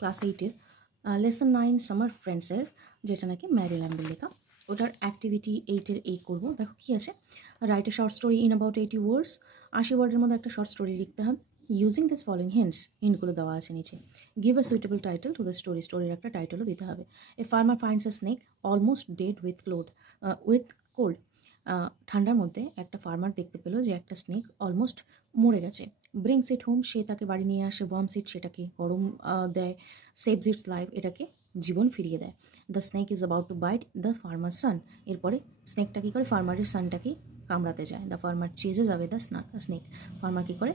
Class 8-এর lesson 9 summer ফ্রেন্ডসের, যেটা নাকি Mary ল্যাম্বের লেখা। ওটার অ্যাক্টিভিটি 8-এর এই করবো। দেখো কী আছে, write a short story in about 80 ওয়ার্ডস। 80 ওয়ার্ডের মধ্যে একটা শর্ট স্টোরি লিখতে হবে। ইউজিং দিস ফলোইং হিন্টগুলো দেওয়া আছে নিচে। Give a suitable title to the story, স্টোরির একটা টাইটেলও দিতে হবে। A farmer finds a snake almost dead with cold. ঠান্ডার মধ্যে একটা ফার্মার দেখতে পেলো যে একটা স্নেক অলমোস্ট মরে গেছে। ব্রিংস ইট হোম, সে তাকে বাড়ি নিয়ে আসে। ওয়ার্মস ইট, সেটাকে গরম দেয়। সেভস ইটস লাইফ, এটাকে জীবন ফিরিয়ে দেয়। The snake is about to bite the farmer son. এরপরে স্নেকটা কী করে ফার্মারের সানটাকেই কামড়াতে যায়। The farmer chases away the snake. Farmer কী করে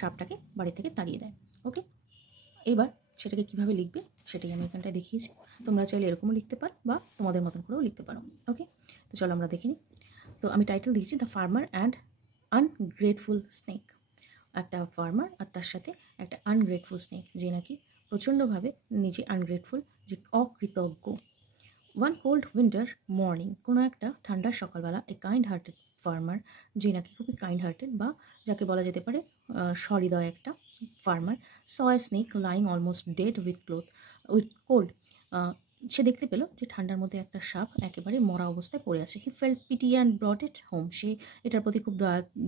সাপটাকে বাড়ি থেকে তাড়িয়ে দেয়। ওকে, এবার সেটাকে কিভাবে লিখবে সেটাই আমি এখানটায় দেখিয়েছি। তোমরা চাইলে এরকমও লিখতে পারো বা তোমাদের মতন করেও লিখতে পারো। ওকে, তো চলো আমরা দেখে নিই। তো আমি টাইটেল দিয়েছি the farmer and ungrateful snake. একটা ফার্মার আর তার সাথে একটা আনগ্রেটফুল স্নেক, যে নাকি প্রচণ্ডভাবে নিজে আনগ্রেটফুল, যে অকৃতজ্ঞ। ওয়ান কোল্ড উইন্টার মর্নিং, কোনো একটা ঠান্ডার সকালবেলা এ কাইন্ড হার্টেড ফার্মার, যে নাকি খুবই কাইন্ড হার্টেড বা যাকে বলা যেতে পারে সহৃদয় একটা farmer, saw a snake lying almost dead with cold. সে দেখতে পেল যে ঠান্ডার মধ্যে একটা সাপ একেবারে মরা অবস্থায় পড়ে আছে। He felt pity and brought it home, সে এটার প্রতি খুব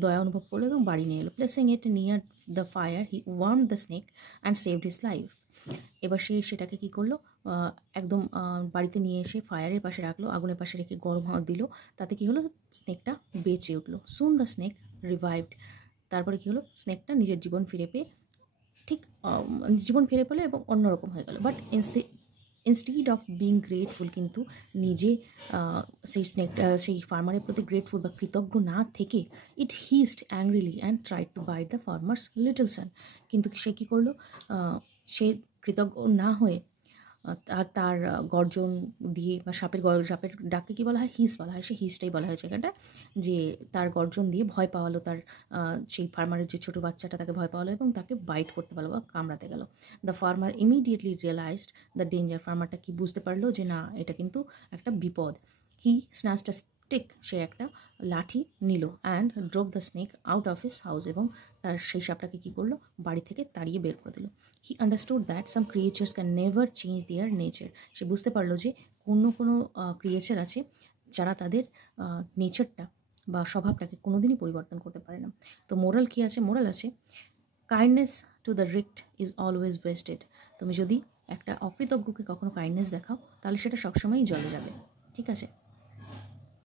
দয়া অনুভব করলো এবং বাড়ি নিয়ে এলো। Placing it near the fire he worm the snake and saved his life. এবার সে সেটাকে কী করলো, একদম বাড়িতে নিয়ে এসে ফায়ারের পাশে রাখলো, আগুনের পাশে রেখে গরম হাওয়া দিল। তাতে কী হলো, স্নেকটা বেঁচে উঠলো। সুন দ্য স্নেক রিভাইভড। তারপরে কী হলো, স্নেকটা নিজের জীবন ফিরে পেয়ে ঠিক জীবন ফিরে পেলো এবং অন্যরকম হয়ে গেল। But instead of being grateful, কিন্তু নিজে সেই ফার্মারের প্রতি গ্রেটফুল বা কৃতজ্ঞ না থেকে, it hissed angrily and tried to bite the farmer's little son. কিন্তু সে কী করলো, সে কৃতজ্ঞ না হয়ে তার গর্জন দিয়ে বা সাপের ডাককে কী বলা হয়, হিস বলা হয়, সে হিসটাই বলা হয়েছে এখানটা, যে তার গর্জন দিয়ে ভয় পাওয়ালো তার সেই ফার্মারের যে ছোটো বাচ্চাটা, তাকে ভয় পাওয়ালো এবং তাকে বাইট করতে পারলো বা কামড়াতে গেল। The farmer immediately realised the danger. ফার্মারটা কি বুঝতে পারলো যে না, এটা কিন্তু একটা বিপদ। হি স্ন্যাচড আ স্টিক, সে একটা লাঠি নিল। And drove the snake out of his house, এবং তার সেই সাপটাকে কী করলো, বাড়ি থেকে তাড়িয়ে বের করে দিল। He understood that some creatures can never change their nature. সে বুঝতে পারলো যে কোনো ক্রিয়েচার আছে যারা তাদের নেচারটা বা স্বভাবটাকে কোনোদিনই পরিবর্তন করতে পারে না। তো মোরাল কী আছে, মোরাল আছে kindness to the wicked is always wasted. তুমি যদি একটা অকৃতজ্ঞকে কখনো কাইন্ডনেস দেখাও, তাহলে সেটা সবসময়ই জলে যাবে। ঠিক আছে।